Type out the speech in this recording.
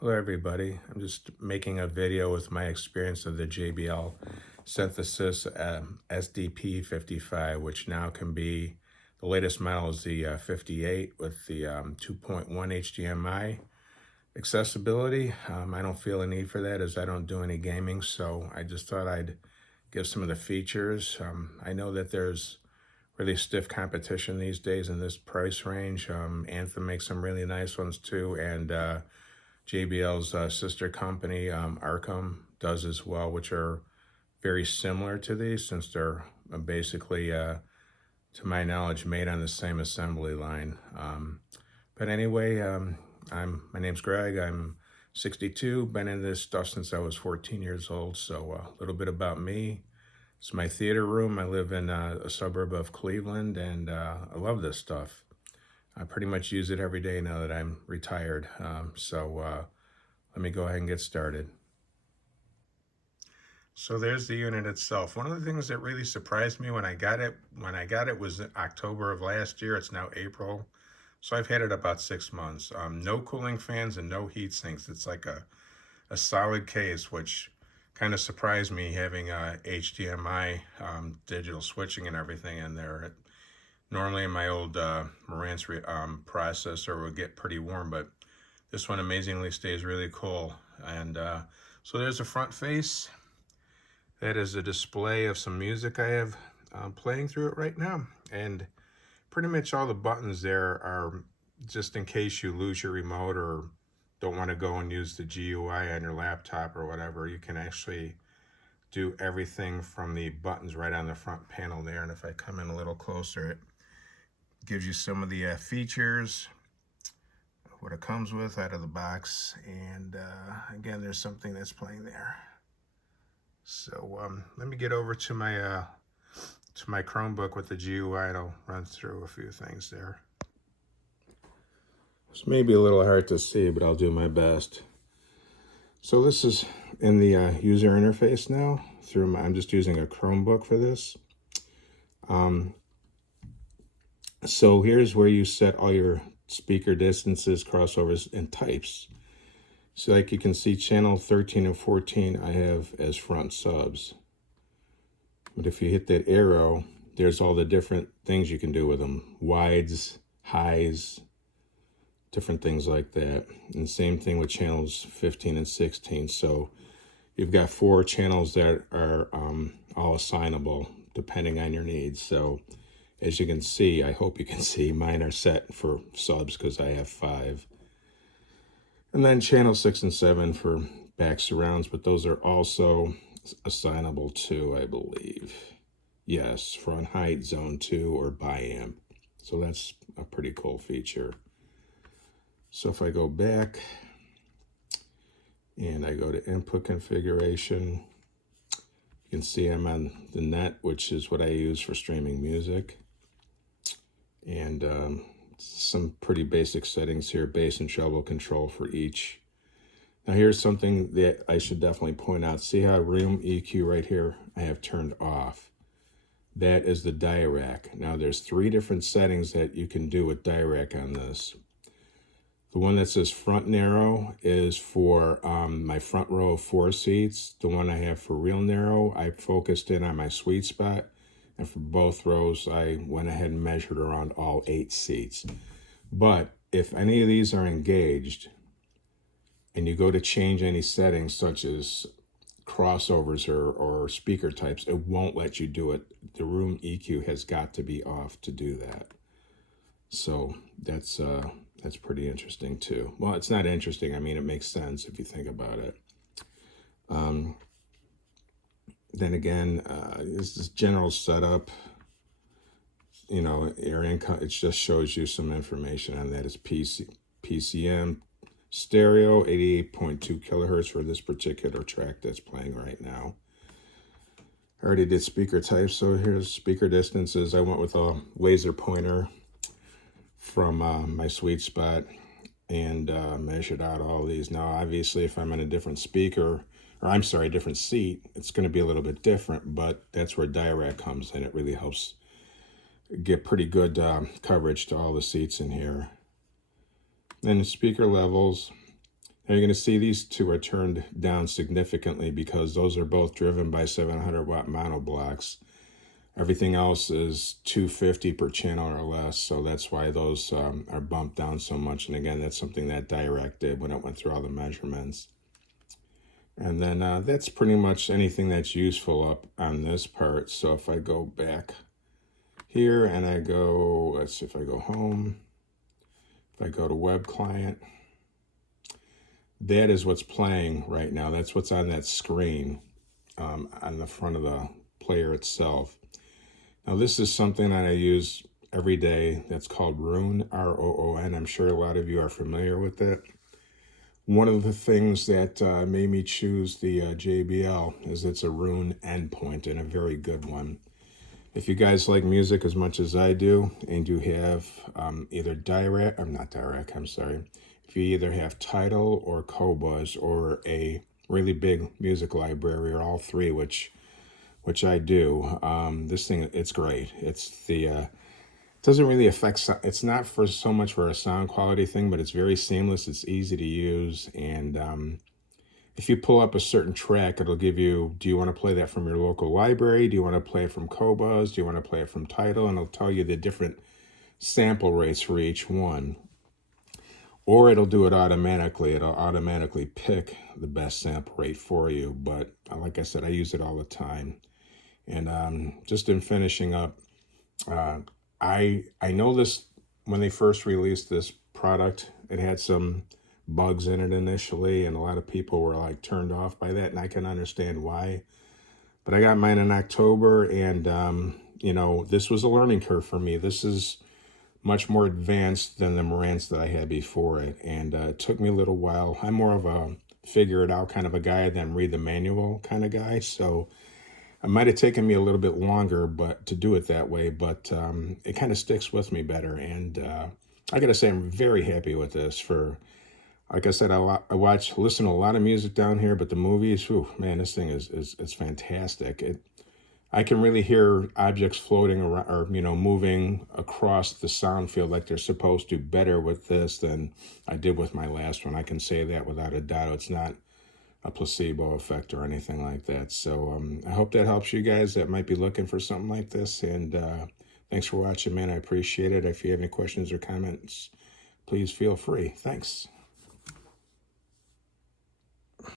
Hello everybody, I'm just making a video with my experience of the JBL Synthesis SDP-55, which now can be, the latest model is the 58 with the 2.1 HDMI accessibility. I don't feel a need for that as I don't do any gaming, so I just thought I'd give some of the features. I know that there's really stiff competition these days in this price range. Anthem makes some really nice ones too, and JBL's sister company, Arkham, does as well, which are very similar to these since they're basically, to my knowledge, made on the same assembly line. But anyway, my name's Greg. I'm 62. Been in this stuff since I was 14 years old. So a little bit about me. It's my theater room. I live in a suburb of Cleveland, and I love this stuff. I pretty much use it every day now that I'm retired. Let me go ahead and get started. So there's the unit itself. One of the things that really surprised me when I got it was in October of last year. It's now April. So I've had it about 6 months. No cooling fans and no heat sinks. It's like a solid case, which kind of surprised me having HDMI digital switching and everything in there. Normally in my old Marantz processor would get pretty warm, but this one amazingly stays really cool. And so there's a front face. That is a display of some music I have playing through it right now. And pretty much all the buttons there are just in case you lose your remote or don't want to go and use the GUI on your laptop or whatever. You can actually do everything from the buttons right on the front panel there. And if I come in a little closer, it gives you some of the features, what it comes with out of the box. And again, there's something that's playing there. So let me get over to my Chromebook with the GUI, and I'll run through a few things there. It's maybe a little hard to see, but I'll do my best. So this is in the user interface now. I'm just using a Chromebook for this. So here's where you set all your speaker distances, crossovers, and types. So like you can see, channel 13 and 14 I have as front subs. But if you hit that arrow, there's all the different things you can do with them. Wides, highs, different things like that. And same thing with channels 15 and 16. So you've got 4 channels that are all assignable depending on your needs. So as you can see, I hope you can see, mine are set for subs because I have 5. And then channel 6 and 7 for back surrounds, but those are also assignable to, I believe. Yes, front height, zone 2, or biamp. So that's a pretty cool feature. So if I go back and I go to input configuration, you can see I'm on the net, which is what I use for streaming music. And some pretty basic settings here, bass and treble control for each. Now here's something that I should definitely point out. See how room EQ right here I have turned off. That is the Dirac. Now there's 3 different settings that you can do with Dirac on this. The one that says front narrow is for my front row of 4 seats. The one I have for real narrow, I focused in on my sweet spot. And for both rows, I went ahead and measured around all 8 seats. But if any of these are engaged and you go to change any settings such as crossovers or speaker types, it won't let you do it. The room EQ has got to be off to do that. So that's pretty interesting too. Well, it's not interesting. I mean, it makes sense if you think about it. Then again, this is general setup. You know, your income, it just shows you some information on that. It's PCM stereo, 88.2 kilohertz for this particular track that's playing right now. I already did speaker types, so here's speaker distances. I went with a laser pointer from my sweet spot and measured out all these. Now, obviously, if I'm in a different speaker, or I'm sorry, a different seat, it's going to be a little bit different, but that's where Dirac comes in. It really helps get pretty good coverage to all the seats in here. Then the speaker levels, And you're going to see these two are turned down significantly because those are both driven by 700 watt monoblocks. Everything else is 250 per channel or less, so that's why those are bumped down so much. And again, that's something that Direct did when it went through all the measurements. And then that's pretty much anything that's useful up on this part. So if I go back here and I go, let's see if I go home, if I go to web client, that is what's playing right now. That's what's on that screen on the front of the player itself. Now this is something that I use every day. That's called Roon, R-O-O-N. I'm sure a lot of you are familiar with it. One of the things that made me choose the JBL is it's a Roon endpoint, and a very good one. If you guys like music as much as I do, and you have either if you either have Tidal or Qobuz or a really big music library or all three, which I do, this thing, it's great. It's the doesn't really affect, it's not for so much for a sound quality thing, but it's very seamless. It's easy to use. And if you pull up a certain track, it'll give you, do you want to play that from your local library? Do you want to play it from Qobuz? Do you want to play it from Tidal? And it'll tell you the different sample rates for each one. Or it'll do it automatically. It'll automatically pick the best sample rate for you. But like I said, I use it all the time. And just in finishing up, I know this, when they first released this product, it had some bugs in it initially, and a lot of people were like turned off by that, and I can understand why. But I got mine in October, and you know, this was a learning curve for me. This is much more advanced than the Marantz that I had before it, and it took me a little while. I'm more of a figure it out kind of a guy than read the manual kind of guy, so it might have taken me a little bit longer but to do it that way, but it kind of sticks with me better. And I gotta say, I'm very happy with this. For, like I said, I listen to a lot of music down here, but the movies, whew, man, this thing is fantastic. I can really hear objects floating around, or moving across the sound field like they're supposed to, better with this than I did with my last one. I can say that without a doubt. It's not a placebo effect or anything like that. So I hope that helps you guys that might be looking for something like this. And thanks for watching, man. I appreciate it. If you have any questions or comments, please feel free. Thanks.